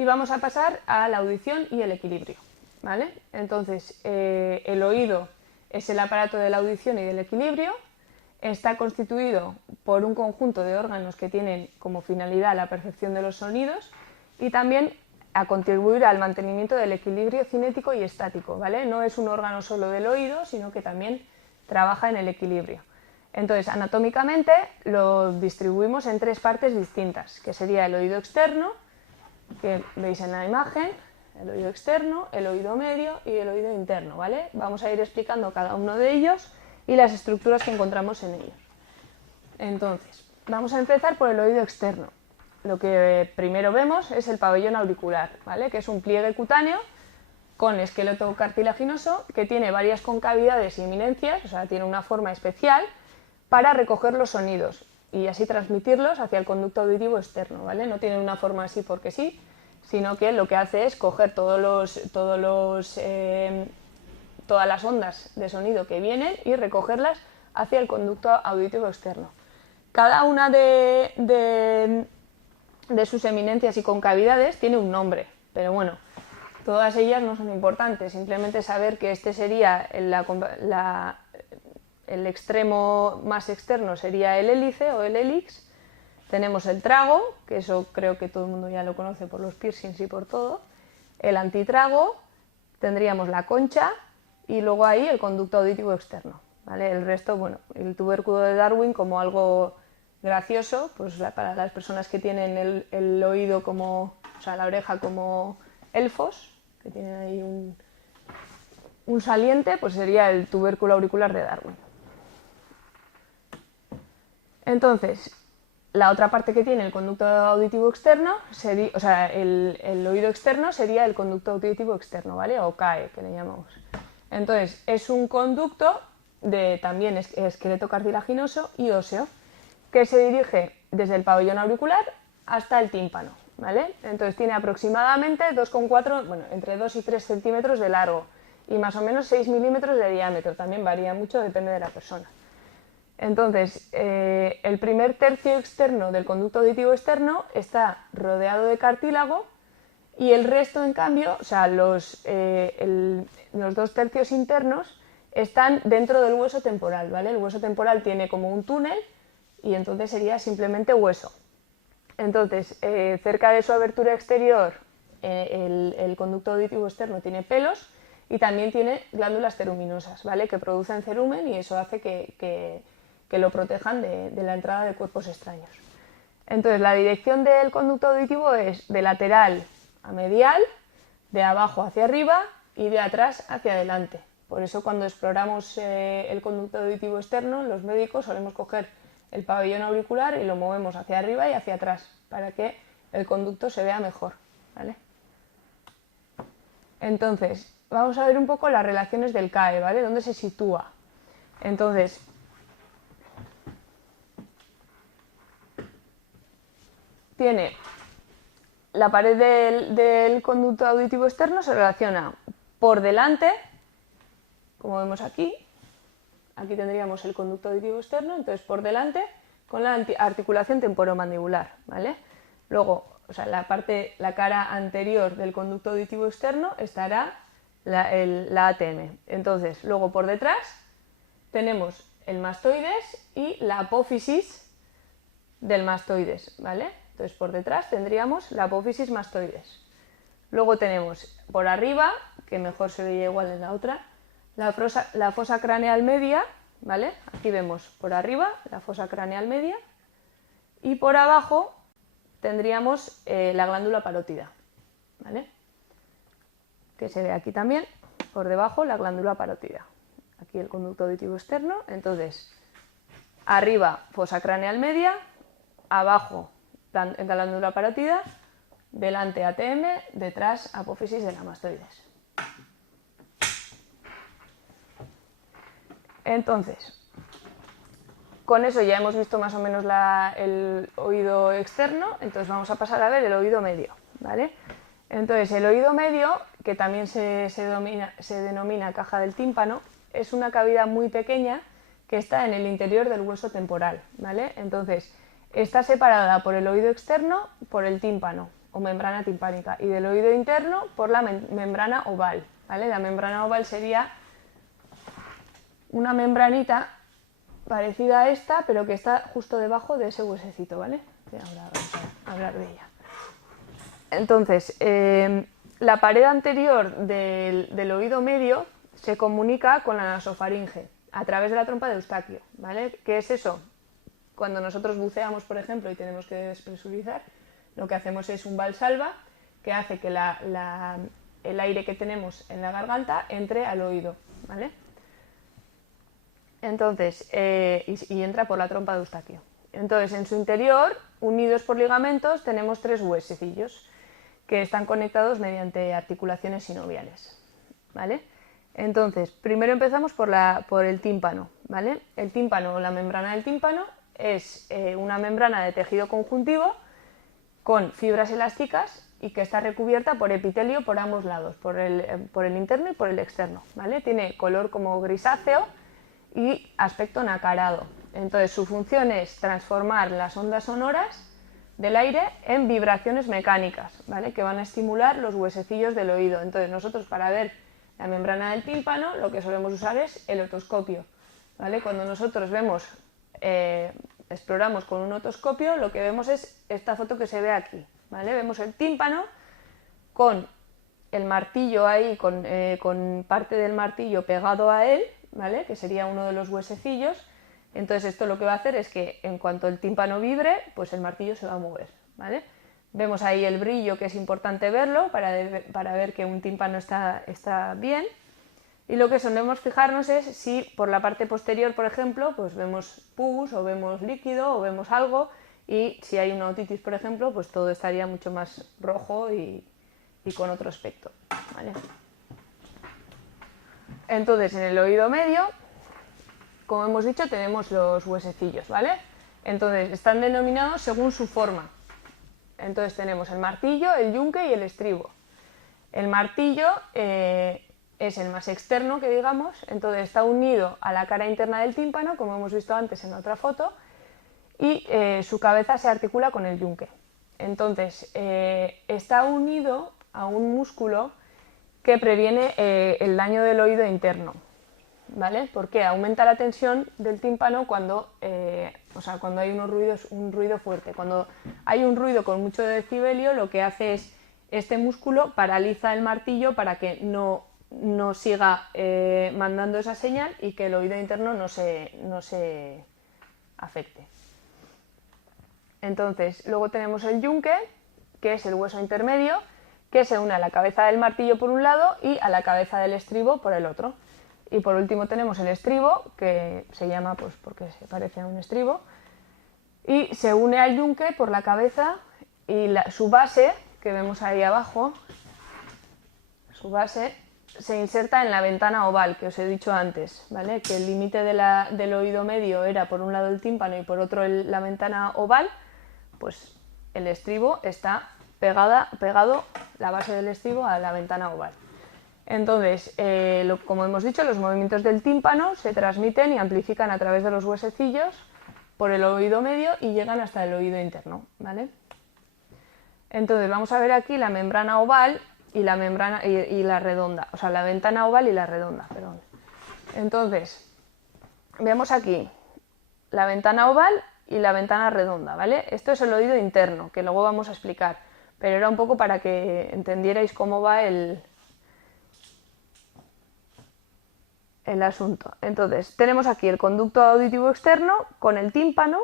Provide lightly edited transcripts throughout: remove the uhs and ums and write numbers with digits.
Y vamos a pasar a la audición y el equilibrio, ¿vale? Entonces, el oído es el aparato de la audición y del equilibrio, está constituido por un conjunto de órganos que tienen como finalidad la percepción de los sonidos y también a contribuir al mantenimiento del equilibrio cinético y estático, ¿vale? No es un órgano solo del oído, sino que también trabaja en el equilibrio. Entonces, anatómicamente lo distribuimos en tres partes distintas, que sería el oído externo, que veis en la imagen, el oído externo, el oído medio y el oído interno, ¿vale? Vamos a ir explicando cada uno de ellos y las estructuras que encontramos en ellos. Entonces, vamos a empezar por el oído externo. Lo que primero vemos es el pabellón auricular, ¿vale? Que es un pliegue cutáneo con esqueleto cartilaginoso que tiene varias concavidades y eminencias, o sea, tiene una forma especial para recoger los sonidos y así transmitirlos hacia el conducto auditivo externo, ¿vale? No tiene una forma así porque sí, sino que lo que hace es coger todas las ondas de sonido que vienen y recogerlas hacia el conducto auditivo externo. Cada una de sus eminencias y concavidades tiene un nombre, pero bueno, todas ellas no son importantes, simplemente saber que este sería el extremo más externo sería el hélice o el hélix. Tenemos el trago, que eso creo que todo el mundo ya lo conoce por los piercings y por todo, el antitrago, tendríamos la concha y luego ahí el conducto auditivo externo, ¿vale? El resto, bueno, el tubérculo de Darwin como algo gracioso, pues para las personas que tienen el oído como, o sea, la oreja como elfos, que tienen ahí un saliente, pues sería el tubérculo auricular de Darwin. Entonces, la otra parte que tiene el conducto auditivo externo, sería, o sea, el oído externo sería el conducto auditivo externo, ¿vale? O CAE, que le llamamos. Entonces, es un conducto de también esqueleto cartilaginoso y óseo, que se dirige desde el pabellón auricular hasta el tímpano, ¿vale? Entonces, tiene aproximadamente 2,4, bueno, entre 2 y 3 centímetros de largo y más o menos 6 milímetros de diámetro, también varía mucho, depende de la persona. Entonces, el primer tercio externo del conducto auditivo externo está rodeado de cartílago y el resto, en cambio, o sea, los 2 tercios internos están dentro del hueso temporal, ¿vale? El hueso temporal tiene como un túnel y entonces sería simplemente hueso. Entonces, cerca de su abertura exterior, el conducto auditivo externo tiene pelos y también tiene glándulas ceruminosas, ¿vale? Que producen cerumen y eso hace que lo protejan de la entrada de cuerpos extraños. Entonces, la dirección del conducto auditivo es de lateral a medial, de abajo hacia arriba y de atrás hacia adelante. Por eso, cuando exploramos el conducto auditivo externo, los médicos solemos coger el pabellón auricular y lo movemos hacia arriba y hacia atrás para que el conducto se vea mejor, ¿vale? Entonces, vamos a ver un poco las relaciones del CAE, ¿vale? ¿Dónde se sitúa? Entonces, tiene la pared del conducto auditivo externo, se relaciona por delante, como vemos aquí tendríamos el conducto auditivo externo, entonces por delante con la articulación temporomandibular, ¿vale? Luego, o sea, la cara anterior del conducto auditivo externo estará la ATM. Entonces, luego por detrás tenemos el mastoides y la apófisis del mastoides, ¿vale? Entonces, por detrás tendríamos la apófisis mastoides. Luego tenemos por arriba, que mejor se veía igual en la otra, la fosa craneal media, ¿vale? Aquí vemos por arriba la fosa craneal media y por abajo tendríamos la glándula parótida, ¿vale? Que se ve aquí también, por debajo la glándula parótida. Aquí el conducto auditivo externo, entonces arriba fosa craneal media, abajo glándula parótida, delante ATM, detrás apófisis de la mastoides. Entonces, con eso ya hemos visto más o menos el oído externo, entonces vamos a pasar a ver el oído medio, ¿vale? Entonces, el oído medio, que también se denomina caja del tímpano, es una cavidad muy pequeña que está en el interior del hueso temporal, ¿vale? Entonces, está separada por el oído externo por el tímpano o membrana timpánica, y del oído interno por la membrana oval, ¿vale? La membrana oval sería una membranita parecida a esta, pero que está justo debajo de ese huesecito, ¿vale? Que ahora vamos a hablar de ella. Entonces, la pared anterior del oído medio se comunica con la nasofaringe a través de la trompa de Eustaquio, ¿vale? ¿Qué es eso? Cuando nosotros buceamos, por ejemplo, y tenemos que despresurizar, lo que hacemos es un valsalva que hace que el aire que tenemos en la garganta entre al oído, ¿vale? Entonces, y entra por la trompa de Eustaquio. Entonces, en su interior, unidos por ligamentos, tenemos 3 huesecillos que están conectados mediante articulaciones sinoviales, ¿vale? Entonces, primero empezamos por el tímpano, ¿vale? El tímpano, o la membrana del tímpano, es una membrana de tejido conjuntivo con fibras elásticas y que está recubierta por epitelio por ambos lados, por el interno y por el externo, ¿vale? Tiene color como grisáceo y aspecto nacarado. Entonces, su función es transformar las ondas sonoras del aire en vibraciones mecánicas, ¿vale? Que van a estimular los huesecillos del oído. Entonces, nosotros para ver la membrana del tímpano lo que solemos usar es el otoscopio, ¿vale? Cuando nosotros exploramos con un otoscopio, lo que vemos es esta foto que se ve aquí, ¿vale? Vemos el tímpano con el martillo ahí, con parte del martillo pegado a él, ¿vale? Que sería uno de los huesecillos. Entonces esto lo que va a hacer es que en cuanto el tímpano vibre, pues el martillo se va a mover, ¿vale? Vemos ahí el brillo, que es importante verlo para ver que un tímpano está bien. Y lo que solemos fijarnos es si por la parte posterior, por ejemplo, pues vemos pus o vemos líquido o vemos algo, y si hay una otitis, por ejemplo, pues todo estaría mucho más rojo y con otro aspecto, ¿vale? Entonces, en el oído medio, como hemos dicho, tenemos los huesecillos, ¿vale? Entonces, están denominados según su forma. Entonces tenemos el martillo, el yunque y el estribo. El martillo es el más externo, que digamos, entonces está unido a la cara interna del tímpano, como hemos visto antes en otra foto, y su cabeza se articula con el yunque. Entonces, está unido a un músculo que previene el daño del oído interno, ¿vale? Porque aumenta la tensión del tímpano cuando hay un ruido fuerte. Cuando hay un ruido con mucho decibelio, lo que hace es este músculo paraliza el martillo para que no siga mandando esa señal y que el oído interno no se afecte. Entonces, luego tenemos el yunque, que es el hueso intermedio, que se une a la cabeza del martillo por un lado y a la cabeza del estribo por el otro. Y por último tenemos el estribo, que se llama pues porque se parece a un estribo, y se une al yunque por la cabeza, y su base, que vemos ahí abajo, su base se inserta en la ventana oval que os he dicho antes, ¿vale? Que el límite del oído medio era por un lado el tímpano y por otro la ventana oval, pues el estribo está pegado, la base del estribo, a la ventana oval. Entonces, como hemos dicho, los movimientos del tímpano se transmiten y amplifican a través de los huesecillos por el oído medio y llegan hasta el oído interno, ¿vale? Entonces, vamos a ver aquí la membrana oval y la membrana y la redonda, o sea, la ventana oval y la redonda, perdón. Entonces, vemos aquí la ventana oval y la ventana redonda, ¿vale? Esto es el oído interno, que luego vamos a explicar, pero era un poco para que entendierais cómo va el asunto. Entonces, tenemos aquí el conducto auditivo externo con el tímpano,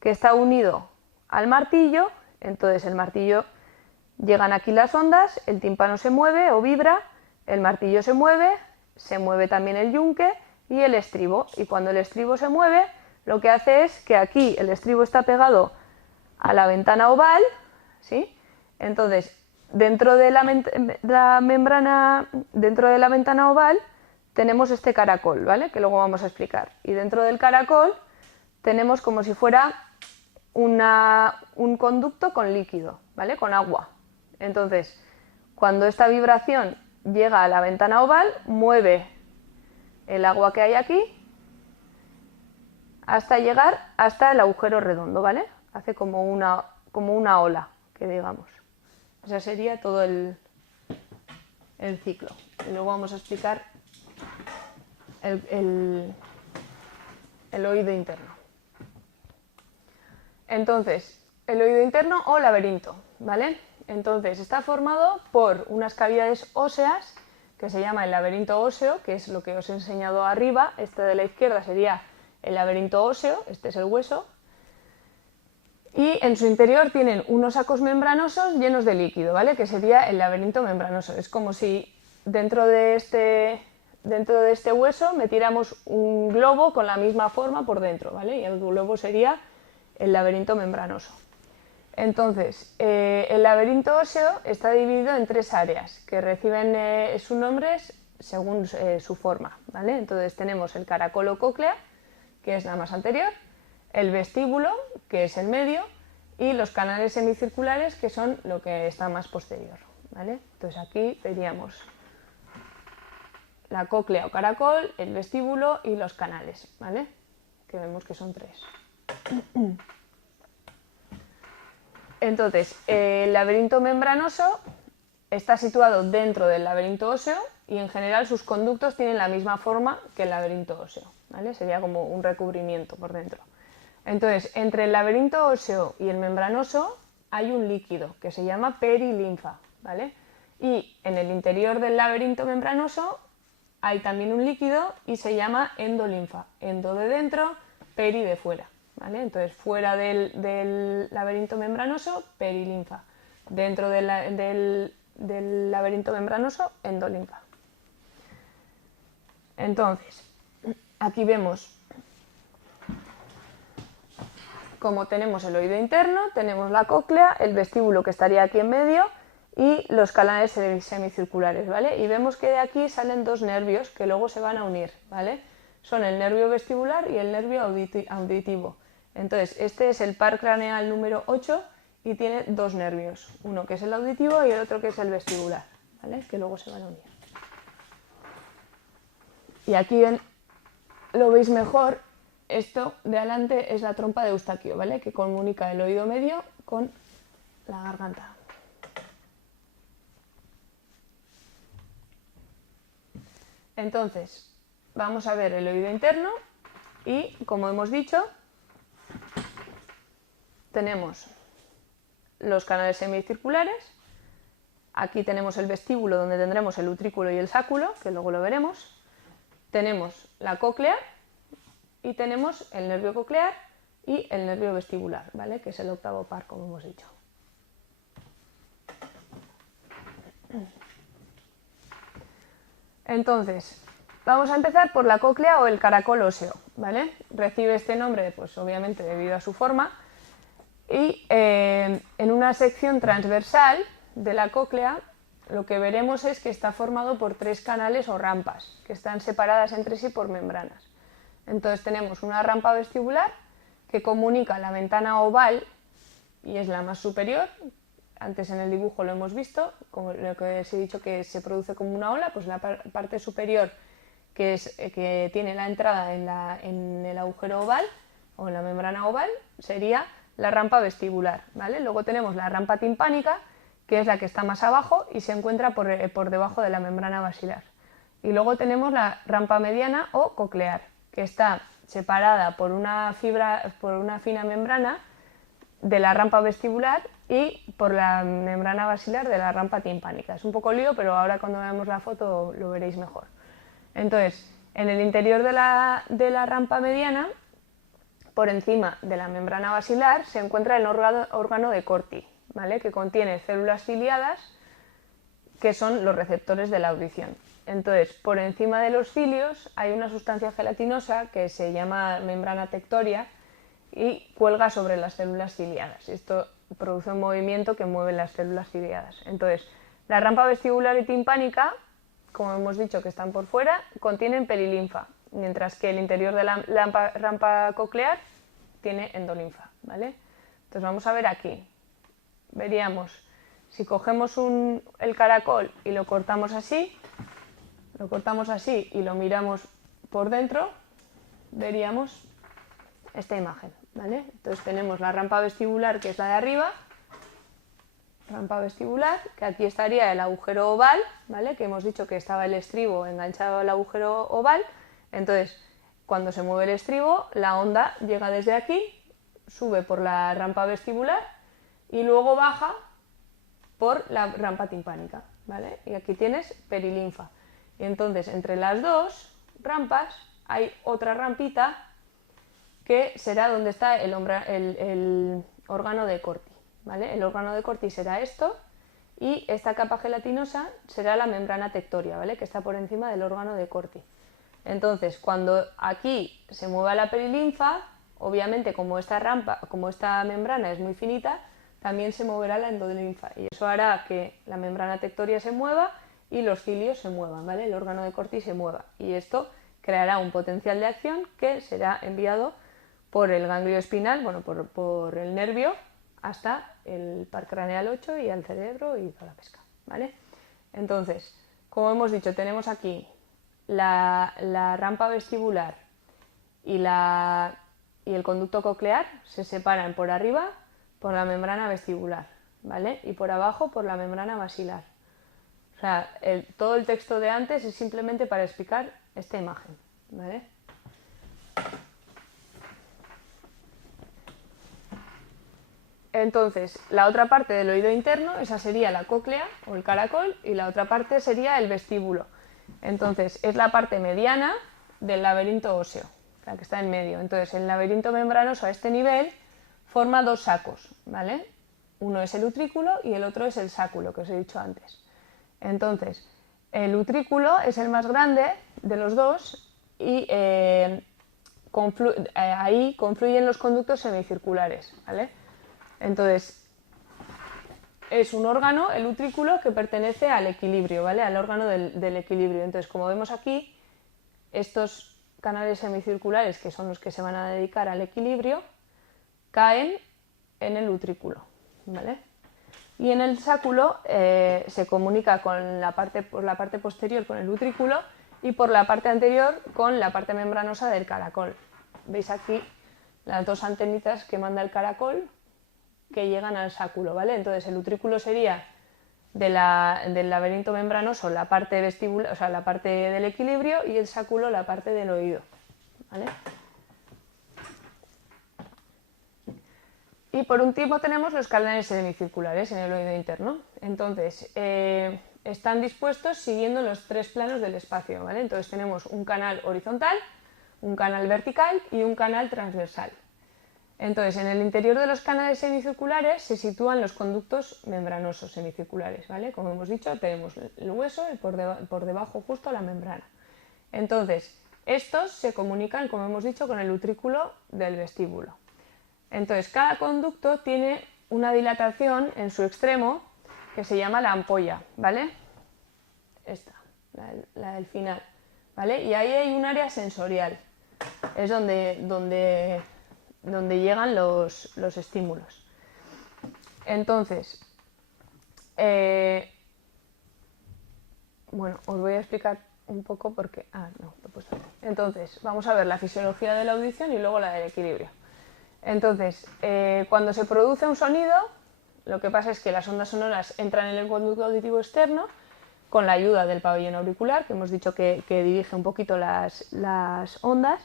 que está unido al martillo. Entonces, el martillo, llegan aquí las ondas, el tímpano se mueve o vibra, el martillo se mueve también el yunque y el estribo. Y cuando el estribo se mueve, lo que hace es que aquí el estribo está pegado a la ventana oval, ¿sí? Entonces, dentro de la membrana, dentro de la ventana oval, tenemos este caracol, ¿vale? Que luego vamos a explicar. Y dentro del caracol tenemos como si fuera un conducto con líquido, ¿vale? Con agua. Entonces, cuando esta vibración llega a la ventana oval, mueve el agua que hay aquí hasta llegar hasta el agujero redondo, ¿vale? Hace como una ola, que digamos. Ese sería todo el ciclo. Y luego vamos a explicar el oído interno. Entonces, el oído interno o laberinto, ¿vale? Entonces, está formado por unas cavidades óseas que se llama el laberinto óseo, que es lo que os he enseñado arriba. Este de la izquierda sería el laberinto óseo, este es el hueso. Y en su interior tienen unos sacos membranosos llenos de líquido, ¿vale? Que sería el laberinto membranoso. Es como si dentro de este hueso metiéramos un globo con la misma forma por dentro, ¿vale? Y el globo sería el laberinto membranoso. Entonces, el laberinto óseo está dividido en 3 áreas que reciben sus nombres según su forma, ¿vale? Entonces tenemos el caracol o cóclea, que es la más anterior, el vestíbulo, que es el medio, y los canales semicirculares, que son lo que está más posterior, ¿vale? Entonces aquí veríamos la cóclea o caracol, el vestíbulo y los canales, ¿vale? Que vemos que son 3. Entonces, el laberinto membranoso está situado dentro del laberinto óseo y en general sus conductos tienen la misma forma que el laberinto óseo, ¿vale? Sería como un recubrimiento por dentro. Entonces, entre el laberinto óseo y el membranoso hay un líquido que se llama perilinfa, ¿vale? Y en el interior del laberinto membranoso hay también un líquido y se llama endolinfa. Endo de dentro, peri de fuera, ¿vale? Entonces, fuera del laberinto membranoso, perilinfa. Dentro del laberinto membranoso, endolinfa. Entonces, aquí vemos como tenemos el oído interno, tenemos la cóclea, el vestíbulo que estaría aquí en medio y los canales semicirculares, ¿vale? Y vemos que de aquí salen 2 nervios que luego se van a unir, ¿vale? Son el nervio vestibular y el nervio auditivo. Entonces, este es el par craneal número 8 y tiene 2 nervios, uno que es el auditivo y el otro que es el vestibular, ¿vale? Que luego se van a unir. Y aquí lo veis mejor. Esto de adelante es la trompa de Eustaquio, ¿vale? Que comunica el oído medio con la garganta. Entonces, vamos a ver el oído interno y, como hemos dicho, tenemos los canales semicirculares. Aquí tenemos el vestíbulo donde tendremos el utrículo y el sáculo, que luego lo veremos. Tenemos la cóclea y tenemos el nervio coclear y el nervio vestibular, ¿vale? Que es el octavo par, como hemos dicho. Entonces, vamos a empezar por la cóclea o el caracol óseo, ¿vale? Recibe este nombre, pues obviamente debido a su forma, y en una sección transversal de la cóclea lo que veremos es que está formado por 3 canales o rampas, que están separadas entre sí por membranas. Entonces tenemos una rampa vestibular que comunica la ventana oval y es la más superior. Antes en el dibujo lo hemos visto, como lo que os he dicho que se produce como una ola, pues la parte superior que tiene la entrada en el agujero oval o en la membrana oval sería la rampa vestibular, ¿vale? Luego tenemos la rampa timpánica, que es la que está más abajo y se encuentra por debajo de la membrana basilar. Y luego tenemos la rampa mediana o coclear, que está separada por una fina membrana de la rampa vestibular y por la membrana basilar de la rampa timpánica. Es un poco lío, pero ahora cuando veamos la foto lo veréis mejor. Entonces, en el interior de la rampa mediana, por encima de la membrana basilar, se encuentra el órgano de Corti, ¿vale? Que contiene células ciliadas, que son los receptores de la audición. Entonces, por encima de los cilios hay una sustancia gelatinosa que se llama membrana tectoria y cuelga sobre las células ciliadas. Esto produce un movimiento que mueve las células ciliadas. Entonces, la rampa vestibular y timpánica, como hemos dicho que están por fuera, contienen perilinfa, mientras que el interior de la rampa coclear tiene endolinfa, ¿vale? Entonces vamos a ver aquí. Veríamos, si cogemos el caracol y lo cortamos así y lo miramos por dentro, veríamos esta imagen, ¿vale? Entonces tenemos la rampa vestibular, que es la de arriba, rampa vestibular, que aquí estaría el agujero oval, ¿vale? Que hemos dicho que estaba el estribo enganchado al agujero oval. Entonces, cuando se mueve el estribo, la onda llega desde aquí, sube por la rampa vestibular y luego baja por la rampa timpánica, ¿vale? Y aquí tienes perilinfa. Y entonces, entre las dos rampas hay otra rampita que será donde está el órgano de Corti, ¿vale? El órgano de Corti será esto y esta capa gelatinosa será la membrana tectoria, ¿vale? Que está por encima del órgano de Corti. Entonces, cuando aquí se mueva la perilinfa, obviamente como esta membrana es muy finita, también se moverá la endolinfa y eso hará que la membrana tectoria se mueva y los cilios se muevan, ¿vale? El órgano de Corti se mueva y esto creará un potencial de acción que será enviado por el ganglio espinal, bueno, por el nervio, hasta el par craneal 8 y al cerebro y toda la pesca, ¿vale? Entonces, como hemos dicho, tenemos aquí la rampa vestibular y el conducto coclear se separan por arriba por la membrana vestibular, ¿vale? Y por abajo por la membrana basilar. O sea, todo el texto de antes es simplemente para explicar esta imagen, ¿vale? Entonces, la otra parte del oído interno, esa sería la cóclea o el caracol, y la otra parte sería el vestíbulo. Entonces, es la parte mediana del laberinto óseo, la que está en medio. Entonces, el laberinto membranoso a este nivel forma dos sacos, ¿vale? Uno es el utrículo y el otro es el sáculo, que os he dicho antes. Entonces, el utrículo es el más grande de los dos y ahí confluyen los conductos semicirculares, ¿vale? Entonces, es un órgano, el utrículo, que pertenece al equilibrio, ¿vale? Al órgano del equilibrio. Entonces, como vemos aquí, estos canales semicirculares, que son los que se van a dedicar al equilibrio, caen en el utrículo, ¿vale? Y en el sáculo se comunica por la parte posterior con el utrículo y por la parte anterior con la parte membranosa del caracol. Veis aquí las dos antenitas que manda el caracol que llegan al sáculo, ¿vale? Entonces el utrículo sería del laberinto membranoso la parte vestibular, o sea, la parte del equilibrio, y el sáculo la parte del oído, ¿vale? Y por último tenemos los canales semicirculares en el oído interno. Entonces, están dispuestos siguiendo los tres planos del espacio, ¿vale? Entonces tenemos un canal horizontal, un canal vertical y un canal transversal. Entonces, en el interior de los canales semicirculares se sitúan los conductos membranosos semicirculares, ¿vale? Como hemos dicho, tenemos el hueso y por debajo justo la membrana. Entonces, estos se comunican, como hemos dicho, con el utrículo del vestíbulo. Entonces, cada conducto tiene una dilatación en su extremo que se llama la ampolla, ¿vale? Esta, la del final, ¿vale? Y ahí hay un área sensorial, es donde llegan los estímulos. Entonces, bueno, os voy a explicar un poco porque... no, lo he puesto aquí. Entonces, vamos a ver la fisiología de la audición y luego la del equilibrio. Entonces, cuando se produce un sonido, lo que pasa es que las ondas sonoras entran en el conducto auditivo externo con la ayuda del pabellón auricular, que hemos dicho que dirige un poquito las ondas.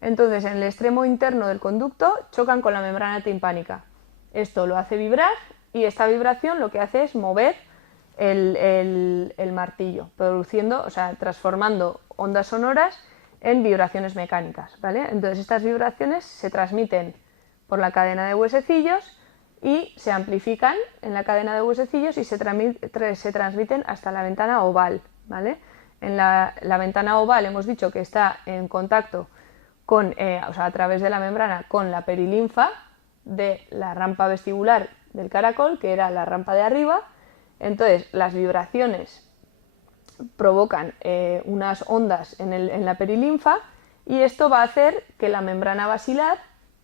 Entonces, en el extremo interno del conducto chocan con la membrana timpánica. Esto lo hace vibrar y esta vibración lo que hace es mover el martillo, produciendo, o sea, transformando ondas sonoras en vibraciones mecánicas, ¿vale? Entonces, estas vibraciones se transmiten por la cadena de huesecillos y se amplifican en la cadena de huesecillos y se transmiten hasta la ventana oval, ¿vale? En la ventana oval hemos dicho que está en contacto con, o sea, a través de la membrana con la perilinfa de la rampa vestibular del caracol, que era la rampa de arriba. Entonces, las vibraciones provocan unas ondas en la perilinfa y esto va a hacer que la membrana basilar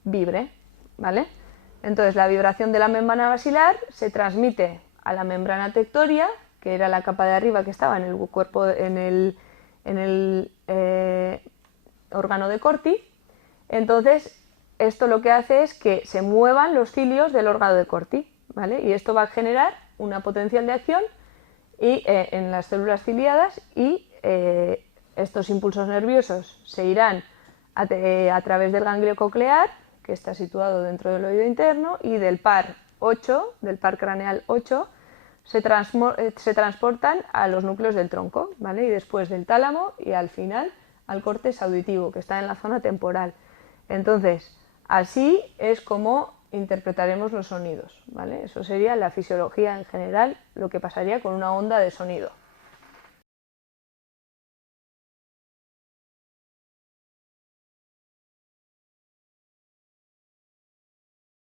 vibre, ¿vale? Entonces, la vibración de la membrana basilar se transmite a la membrana tectoria, que era la capa de arriba que estaba en el cuerpo, en el órgano de Corti. Entonces, esto lo que hace es que se muevan los cilios del órgano de Corti, ¿vale? Y esto va a generar una potencial de acción y, en las células ciliadas, y estos impulsos nerviosos se irán a través del ganglio coclear, que está situado dentro del oído interno, y del par 8, del par craneal 8, se transportan a los núcleos del tronco, ¿vale? Y después del tálamo y al final al córtex auditivo, que está en la zona temporal. Entonces, así es como interpretaremos los sonidos, ¿vale? Eso sería la fisiología en general, lo que pasaría con una onda de sonido.